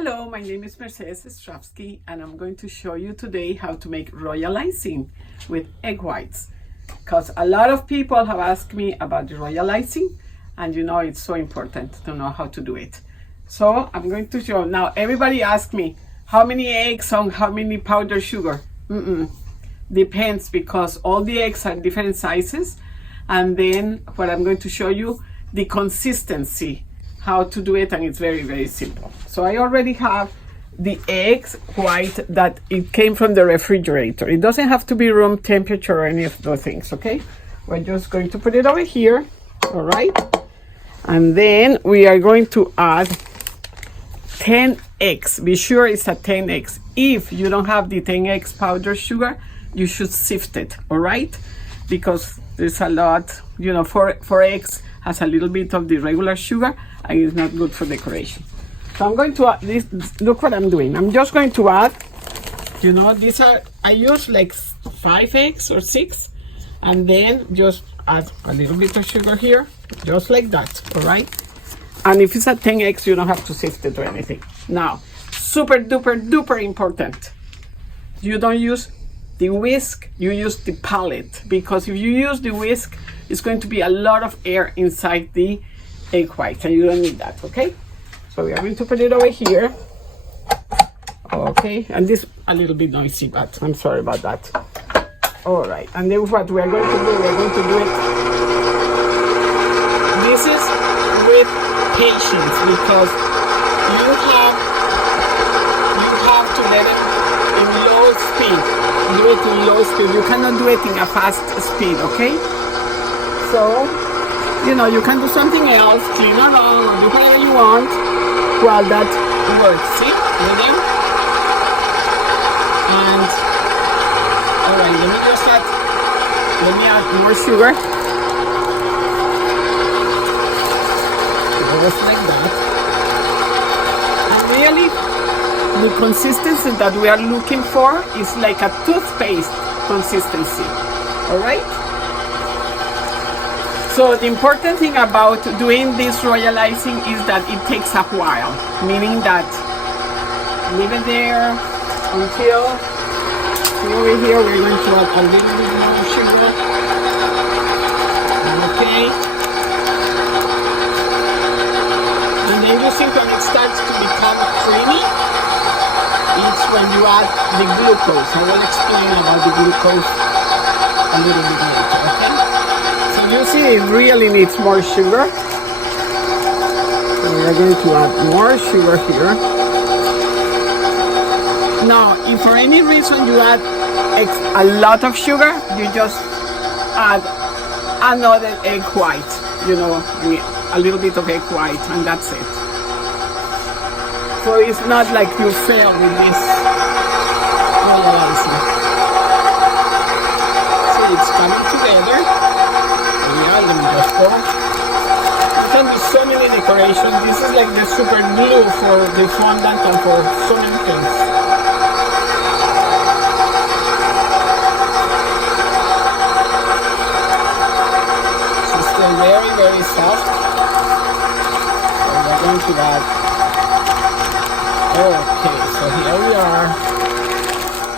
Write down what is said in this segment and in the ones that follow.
Hello, my name is Mercedes Stravsky and I'm going to show you today how to make royal icing with egg whites, because a lot of people have asked me about the royal icing and you know it's so important to know how to do it. So I'm going to show. Now everybody asks me how many eggs on how many powdered sugar. Depends, because all the eggs are different sizes, and then what I'm going to show you the consistency, how to do it, and it's very simple. So I already have the eggs white that it came from the refrigerator. It doesn't have to be room temperature or any of those things, okay? We're just going to put it over here, all right? And then we are going to add 10 eggs. Be sure it's a 10 eggs. If you don't have the 10 eggs powdered sugar, you should sift it, all right? Because there's a lot, you know, 4 eggs has a little bit of the regular sugar and it's not good for decoration. So I'm going to add this. Look what I'm doing. I'm just going to add, you know, these are, I use like 5 eggs or 6, and then just add a little bit of sugar here, just like that, all right? And if it's a 10 eggs, you don't have to sift it or anything. Now, super duper important, you don't use the whisk, you use the palette, because if you use the whisk, it's going to be a lot of air inside the egg whites and you don't need that, okay? So we are going to put it over here. Okay, and this a little bit noisy, but I'm sorry about that. All right, and then what we are going to do, we're going to do it. This is with patience, because you have to let it in low speed. Do it in low speed. You cannot do it in a fast speed, okay? So, you know, you can do something else, clean it all, or do whatever you want while that works. See? Ready? And, all right, let me add more sugar. Just like that. And really, the consistency that we are looking for is like a toothpaste consistency, all right? So the important thing about doing this royal icing is that it takes a while, meaning that leave it there until over here we're going to add a little bit more sugar. Okay. And then you see when it starts to become creamy, it's when you add the glucose. I will explain about the glucose a little bit later, okay? So you see it really needs more sugar. So we are going to add more sugar here. Now, if for any reason you add a lot of sugar, you just add another egg white, you know, a little bit of egg white, and that's it. So it's not like you fail with this royal icing. So it's coming together. Yeah, let me just go. You can do so many decorations. This is like the super glue for the fondant and for so many things. It's still very soft. So we're going to add. Okay, so here we are.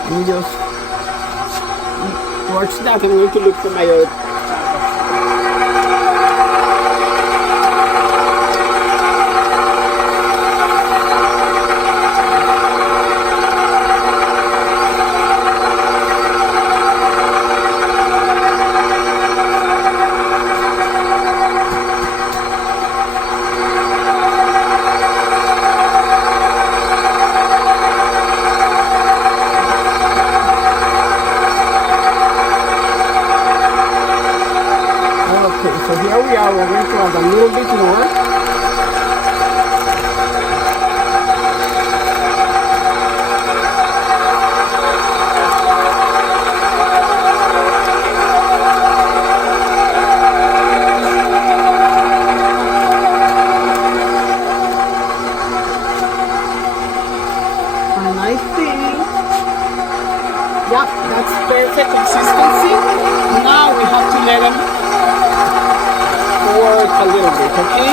Let me just watch that. I'm going to look for my other. So here we are, we're going to add a little bit more. And I think, yeah, that's perfect consistency. Now we have to let them work a little bit, okay?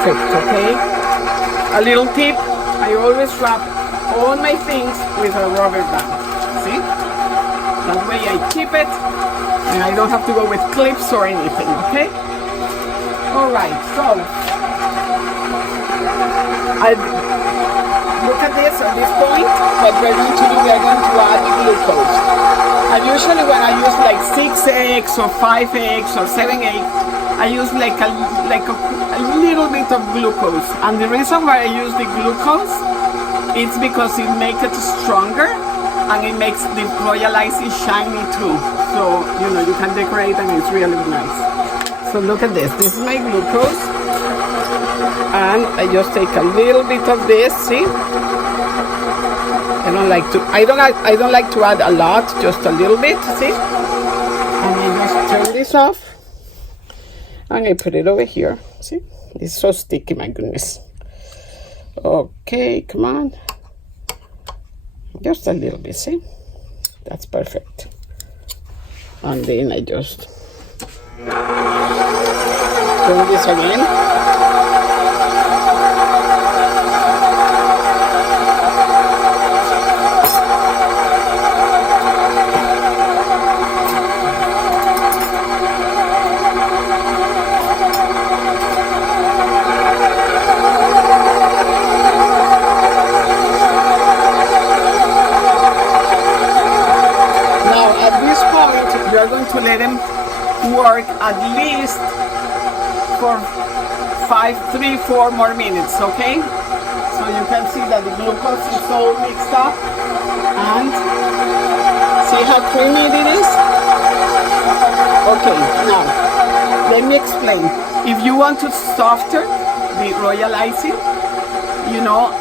perfect, okay? A little tip, I always wrap all my things with a rubber band, see? That way I keep it and I don't have to go with clips or anything, okay? Alright, so look at this at this point. What we're going to do, we are going to add the glucose. And usually when I use like 6 eggs or 5 eggs or 7 eggs, I use like a little bit of glucose. And the reason why I use the glucose is because it makes it stronger and it makes the Royal Icing shiny too. So, you know, you can decorate and it's really nice. So look at this. This is my glucose. And I just take a little bit of this, see? I don't like to add a lot, just a little bit, see? And I just turn this off. And I put it over here, see? It's so sticky, my goodness. Okay, come on. Just a little bit, see? That's perfect. And then I just turn this again. You're going to let them work at least for 3-4 more minutes, okay? So you can see that the glucose is all mixed up, and see how creamy it is? Okay, now let me explain. If you want to soften the Royal Icing, you know,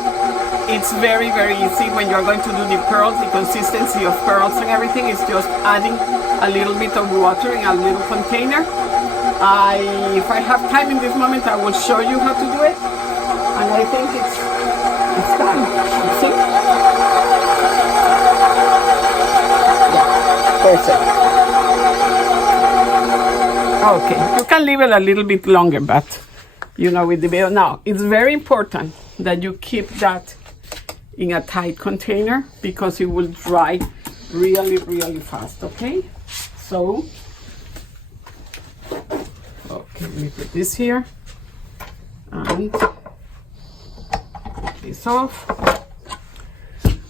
it's very easy when you're going to do the pearls. The consistency of pearls and everything is just adding a little bit of water in a little container. If I have time in this moment, I will show you how to do it. And I think it's done. See? Yeah, perfect. Okay, you can leave it a little bit longer, but you know, with the video. Now, it's very important that you keep that in a tight container because it will dry really fast, okay? So, okay, let me put this here and put this off.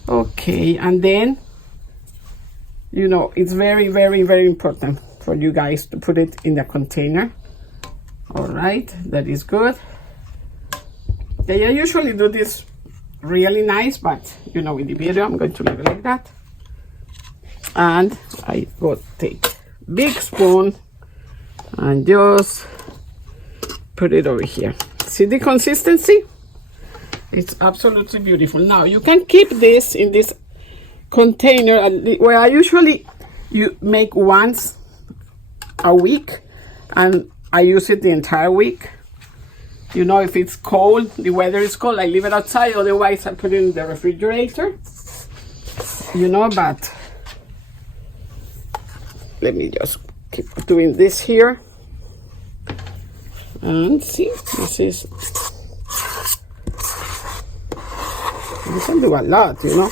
Okay, and then, you know, it's very important for you guys to put it in the container. All right, that is good. I usually do this really nice, but you know, in the video I'm going to leave it like that. And I go take big spoon and just put it over here. See the consistency? It's absolutely beautiful. Now you can keep this in this container where I usually make once a week, and I use it the entire week. You know, if it's cold, the weather is cold, I leave it outside. Otherwise, I put it in the refrigerator. You know, but let me just keep doing this here. And see, this can do a lot, you know.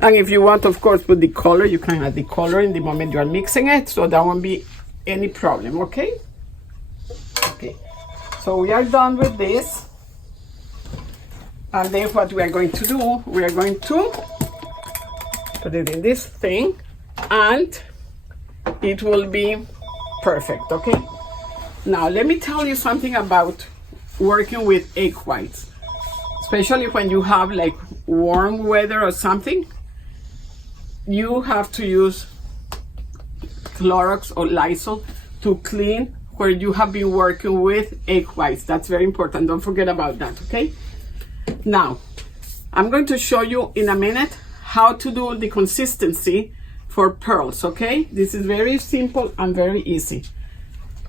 And if you want, of course, put the color, you can add the color in the moment you are mixing it. So that won't be any problem, okay? Okay. So we are done with this, and then what we are going to do, we are going to put it in this thing, and it will be perfect, okay? Now let me tell you something about working with egg whites, especially when you have like warm weather or something. You have to use Clorox or Lysol to clean where you have been working with egg whites. That's very important. Don't forget about that, okay? Now, I'm going to show you in a minute how to do the consistency for pearls, okay? This is very simple and very easy.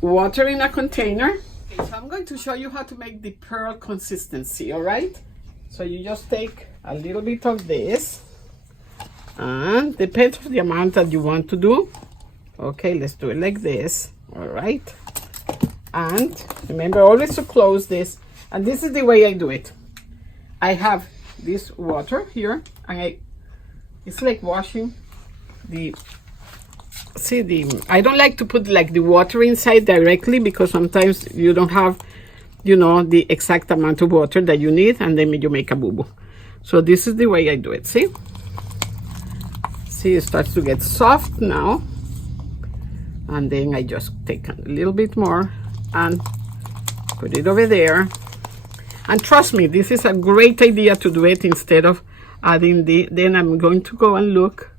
Water in a container. Okay, so I'm going to show you how to make the pearl consistency, all right? So you just take a little bit of this, and depends on the amount that you want to do. Okay, let's do it like this, all right? And remember always to close this And this is the way I do it. I have this water here, and it's like washing the, I don't like to put like the water inside directly, because sometimes you don't have, you know, the exact amount of water that you need, and then you make a boo-boo. So this is the way I do it. See, it starts to get soft now, and then I just take a little bit more and put it over there. And trust me, this is a great idea to do it instead of adding then I'm going to go and look.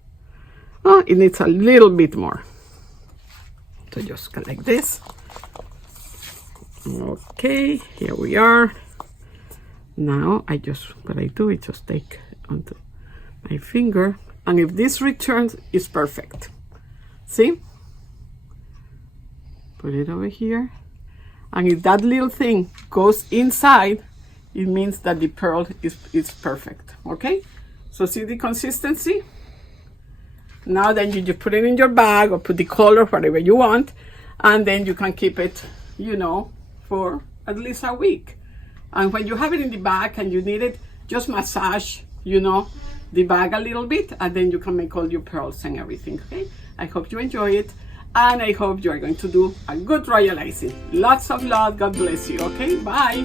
Oh, it needs a little bit more. So just go like this. Okay, here we are. Now what I do is just take onto my finger, and if this returns, it's perfect. See? Put it over here. And if that little thing goes inside, it means that the pearl is perfect. Okay? So see the consistency? Now then you just put it in your bag, or put the color whatever you want, and then you can keep it, you know, for at least a week. And when you have it in the bag and you need it, just massage, you know, the bag a little bit, and then you can make all your pearls and everything. Okay? I hope you enjoy it, and I hope you are going to do a good royal icing. Lots of love. God bless you. Okay? Bye.